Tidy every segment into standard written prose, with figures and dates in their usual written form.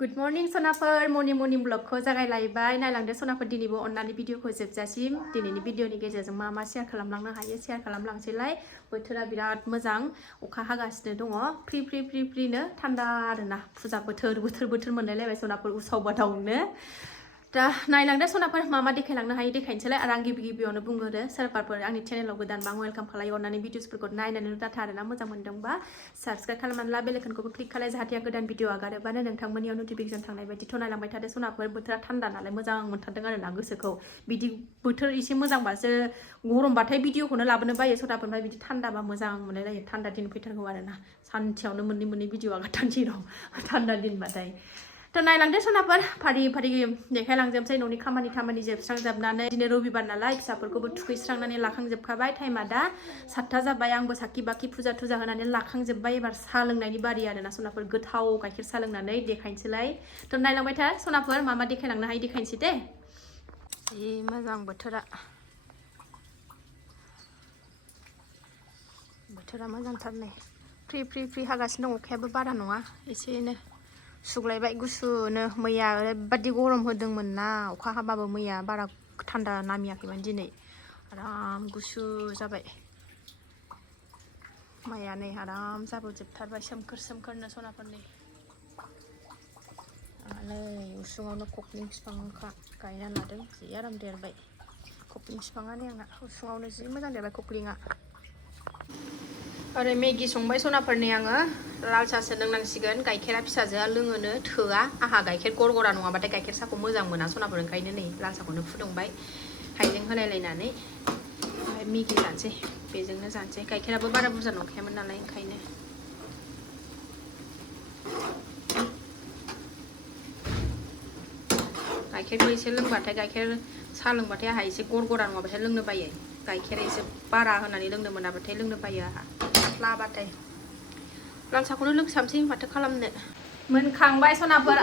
Good morning सनाफोर morning ब्लगखौ जागायलायबाय नायलांदो सनाफोर दिनैबो अन्नानै भिडिअखौ जोबजासिम दिनैनि भिडिअनि गेजेरजों मा शेयार खालामलांनो हायो शेयार खालामलांसैलाय बोथोरा बिराद मोजां अखा हागासिनो दङ फ्रिनो थान्दा आरोना फुजा बोथोर मोनलायलायबाय सनाफोर उसाव बादावनो दा नायलांदो सनाफोर मा देखायलांनो हायो देखायनोसैलाय आरो आं गिबियावनो बुंगोरो सोरबाफोर आंनि चेनेलाव गोदानबा आं वेलकाम खालायो अन्नानै भिडिअसफोरखौ नायनानै डाटा आरोना मोजां मोनदोंबा साबस्क्राइब खालामनानै ला बेल आइकनखौबो क्लिक खालाय जाहाथे आं गोदान भिडिअ आगारोबानो नोंथांमोननियाव नटिफिकेसन थांनाय बायदिथ' नायलांबाय थादो सनाफोर बोथोरा थान्दा नालाय मोजां मोनथारदों आरोना गोसोखौ बिदि बोथोर एसे मोजांबासो गरमबाथाय भिडिअखौनो लाबोनो बायो सनाफोर ओमफ्राय बिदि थान्दाबा मोजां मोनलायलायो थान्दा दिन फैथारगौ आरोना सानसेयावनो मोननै भिडिअ आगारथारनोसै र' थान्दा दिनबाथाय थ' नायलांदो सनाफोर फारि देखायलांजोबसै न'नि खामानि जोबस्रांजोबनानै दिनै रबिबार नालाय फिसाफोरखौबो थुखैस्रांनानै लाखांजोबखाबाय टाइमा दा 7ता जाबाय आंबो साखि बाखि फुजा होनानै लाखांजोबबाय एबार साहा लोंनायनि बारि आरोना सनाफोर गोथाव गाइखेर साहा लोंनानै देखायनोसैलाय थ' नायलांबाय था सनाफोर मा देखायलांनो हायो देखायनोसै दे जि मोजां बोथोरा मोजांथार नै फ्रि हागासिनो दं अखायाबो बारा नङा एसेनो सुग्लायबाय गुसुनो मैया ओरैबादि गरम होदोंमोन ना अखा हाबाबो मैया बारा थान्दा नामियाखैमोन दिनै आराम गुसु जाबाय माइया नै आराम जाबोजोबथारबाय सोमखोरनो सनाफोरनि नै उसुङावनो खख्लिं बिफांखा गायना लादों जि आराम देरबाय खख्लिं बिफाङानो आंना उसुङावनो जि मोजां देरबाय खख्लिङा ओरै मेगि संबाय सनाफोरनि आङो लाल साहासो लोंनांसिगोन गाइखेरा फिसाजोआ लोङोनो थोआ आहा गाइखेर गरगरा नङाबाथाय गाइखेर साहखौ मोजां मोना सनाफोर ओंखायनो नै लाल साहखौनो फुदुंबाय हाइजें होलायलायनानै ओमफ्राय मेगि जानोसै बेजोंनो जानोसै गाइखेराबो बारा बुरजा नंखायामोन नालाय ओंखायनो गाइखेरखौ एसे लोंबाथाय गाइखेर साहा लोंबाथाय आहा एसे गरगरा नङाबाथाय लोंनो बायो गाइखेर एसे बारा होनानै लोंनो मोनाबाथाय लोंनो बायो आहा लाबाथाय लाल साहखौनो लोंसाबसै माथो खालामनो मोनखांबाय सनाफोर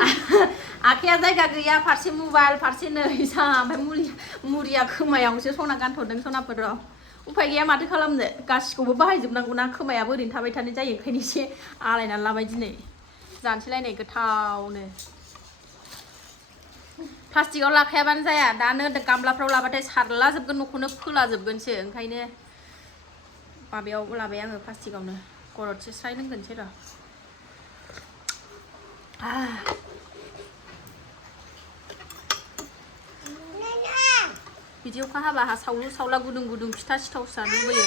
आखाइया जायगा गैया फारसे मबाइल फारसे नै साहा ओमफ्राय मुरिया खोमायावसो सना गानथ'दों सनाफोर र' उफाय गैया माथो खालामनो गासिखौबो बाहायजोबनांगौ ना खोमायाबो ओरैनो थाबाय थानाय जायो ओंखायनो एसे आलायनानै लाबाय दिनै जानोसैलाय गोथावनो प्लास्टिकआव लाखायाबानो जाया दानो गामलाफ्राव लाबाथाय सारलाजोबगोन न'खौनो फोलाजोबगोनसो ओंखायनो माबायाव लाबाय आङो प्लास्टिकआवनो गरदसे स्राय लोंगोनसै र' बिदि अखा हाबा सावलु सावला गुदुं फिथा सिथाव जानो लुबैयो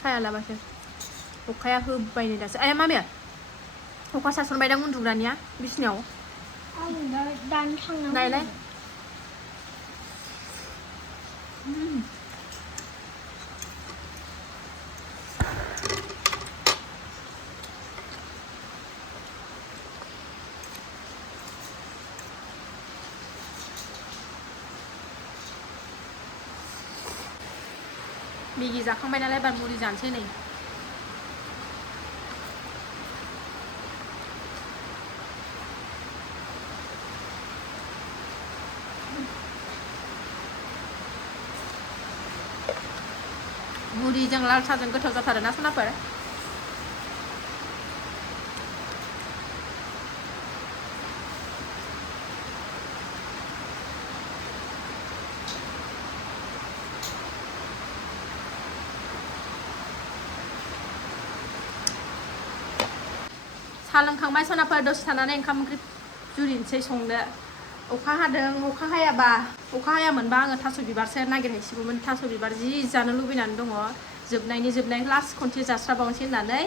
सायालाबासो अखाया होबाय नै दासो आया मामिया अखा सासनबायदां उन्दुग्रानिया बिसिनायाव नायलाय मेगि जाखांबाय नालाय एबार मुरि जानोसै नै मुरिजों लाल साहाजों गोथाव जाथारो ना सनाफोर साहा लोंखांबाय सनाफोर दसे थानानै ओंखाम ओंख्रि जुरिनोसै संनो अखा हादों अखा हायामोनबा आङो थास' बिबारसो नागिरहैसिगौमोन थास' बिबार जि जानो लुबैनानै दङ जोबनाय लास्ट खनसे जास्राबावनोसै होननानै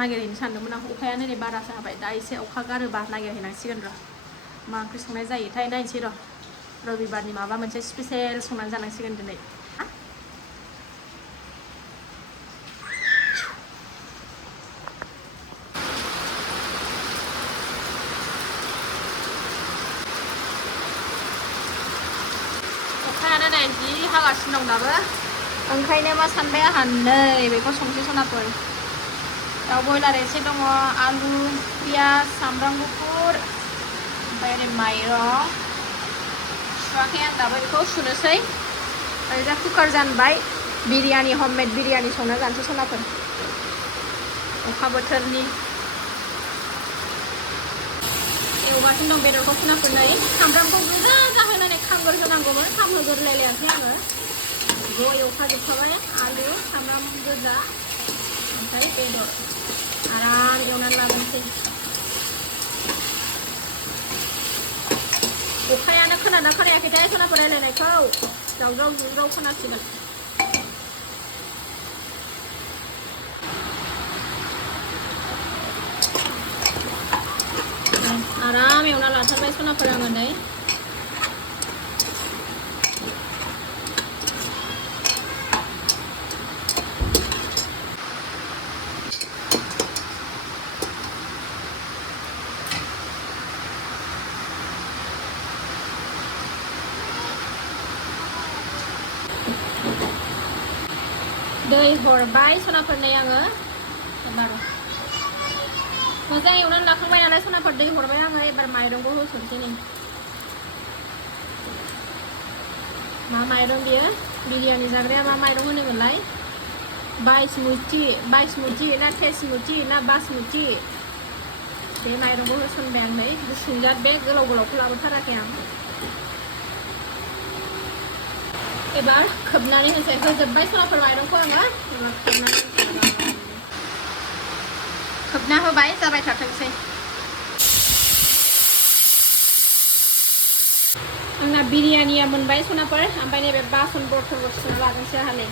नागिरहैनो सानदोंमोन आं अखायानो नै बारासो हाबाय दा एसे अखा गारोबा नागिरहैनांसिगोन र' मा ओंख्रि संनाय जायोथाय नायनोसै र' रबिबारनि माबा मोनसे स्पेसियेल संनानै जानांसिगोन दिनै अखायानो नै जि हागासिनो दं दाबो ओंखायनो मा सानबाय आंहा नै बेखौ संसै सनाफोर दाउ बयलार एसे दङ आलु पियाज सामब्राम गुफुर ओमफ्राय ओरै माइरं सुथ'वाखै आं दाबो बेखौ सुनोसै ओरैजा कुकार जानबाय बिरियानि हममेड बिरियानि संना जानोसै सनाफोर अखा बोथोरनि एवगासिनो दं बेदरखौ सनाफोर नै सामब्रामखौ गोजा जाहोनानै खामगोर होनांगौमोन खामहोगोरलायलायासै आङो ज' एवखाजोबखाबाय आलु सामब्राम गोजा ओमफ्राय बेदर आराम एवनानै लानोसै अखायानो खोनादों खोनायाखैथाय सनाफोर रायलायनायखौ जावजाव जुवजाव खोनासिगोन आराम एवना लाथारबाय सनाफोर आङो नै दै हरबाय सनाफोर नै आङो एबार मोजां एवनानै लाखांबाय नालाय सनाफोर दै हरबाय आङो एबार माइरंखौ होसनसै नै मा माइरं बियो बिरियानि जाग्राया मा माइरं होनोमोनलाय बाइसमुति ना तेसमुति ना बासमुति बे माइरंखौ होसनबाय आं नै गुसुंजाद बे गोलाव गोलावखौ लाबोथाराखै आं एबार खोबनानै होसै होजोब्बाय सनाफोर माइरंखौ आङो एबार खोबना होबाय जाबाय थाथोंसै आंना बिरियानिया मोनबाय सनाफोर ओमफ्राय नैबे बासन बर्थनखौ सुना लानोसै आंहा नै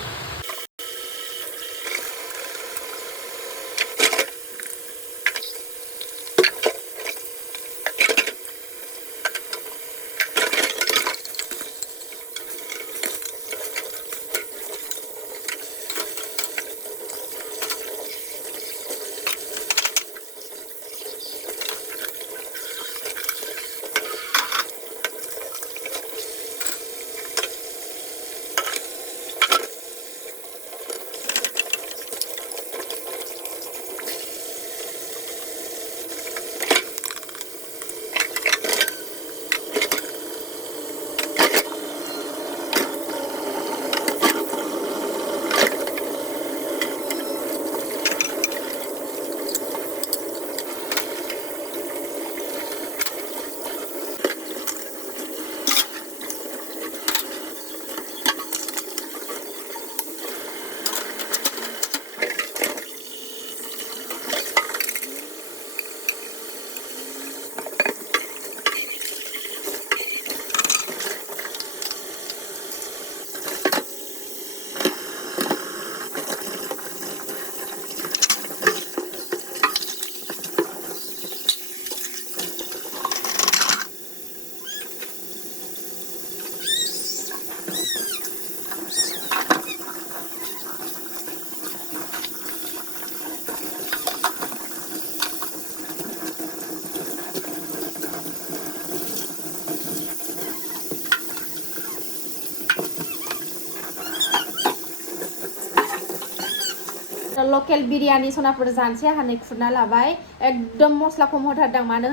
लकेल बिरियानि सनाफोर जानोसै आंहा नै खुरना लाबाय एकदम मस्ला खम होथारदां मानो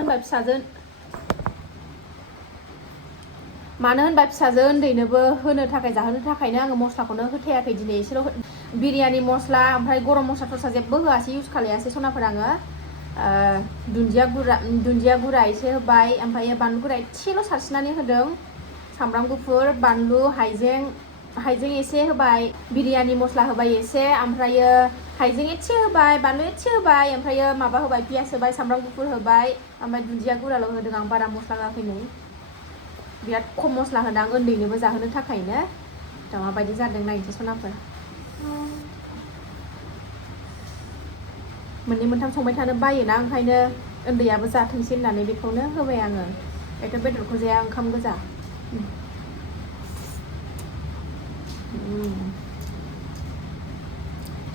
होनबा फिसाजो उन्दैनोबो होनो थाखाय जाहोनो थाखायनो आङो मस्लाखौनो होथायाखै दिनै एसेल' बिरियानि मस्ला ओमफ्राय गरम मस्ला थस्ला जेबो होआसै इउज खालायासै सनाफोर आङो दुन्दिया गुरा एसे होबाय ओमफ्राय बानलु गुरा एसेल' सारस्रिनानै होदों सामब्राम गुफुर बानलु हाइजें एसे होबाय बिरियानि मस्ला होबाय एसे ओमफ्रायो हाइजें एसे होबाय बानलु एसे होबाय ओमफ्रायो माबा होबाय पियास होबाय सामब्राम गुफुर होबाय ओमफ्राय दुन्दिया गुराल' होदों आं बारा मस्ला होआखै नै बिराद खम मस्ला होदों आं उन्दैनोबो जाहोनो थाखायनो दा माबायदि जादों नायनोसै सनाफोर मोननै मोनथाम संबाय थानो बायोना ओंखायनो उन्दैयाबो जाथोंसै होननानै बेखौनो होबाय आङो बेथ' बेदरखौ जाया ओंखाम गोजा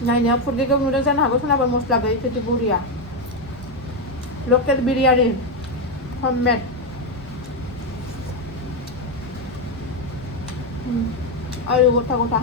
नायनायाव फुरगेगेव नुदों जानो हागौ सनाफोर मस्ला गैयै खेथि बरिया लकेल बिरियानि हममेड आलु गथा गथा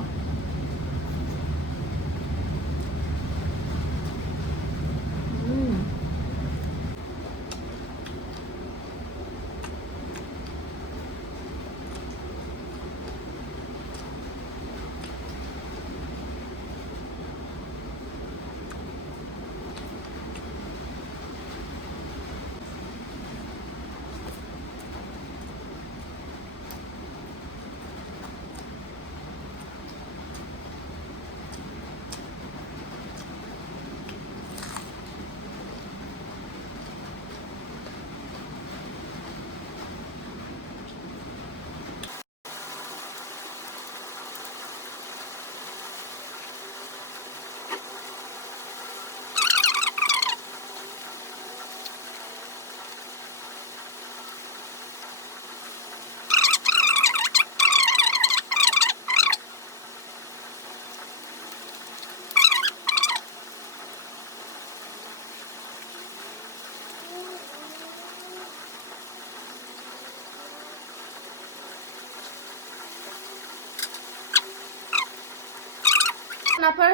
नाफोर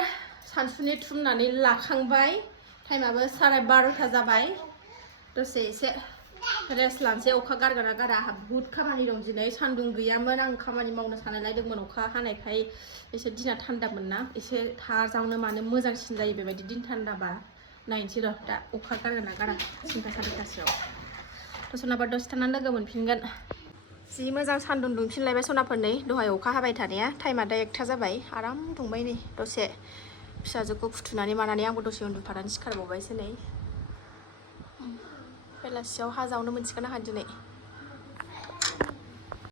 सानसुनि थुमनानै लाखांबाय टाइमाबो 12:30 जाबाय दसे एसे रेस्ट लानोसै अखा गारगोना गारा बुहुद खामानि दं दिनै सान्दुं गैयामोन आं खामानि मावनो सानलायदोंमोन अखा हानायखाय एसे दिना थान्दामोन ना एसे थाजावनो मानो मोजांसिन जायो बेबायदि दिन थान्दाबा नायनोसै र' दा अखा गारगोना गारा 3:30 थ' सनाफोर दसे थानानै लोगो मोनफिनगोन जि मोजां सान्दुं दुंफिनलायबाय सनाफोर नै दहाय अखा हाबाय थानाया टाइमा दा 1 जाबाय आराम दुंबाय नै दसे फिसाजोखौ फुथुनानै मानानै आंबो दसे उन्दुफानानै सिखारबावबायसो नै बेलासियाव हा जावनो मोनसिगोन आंहा दिनै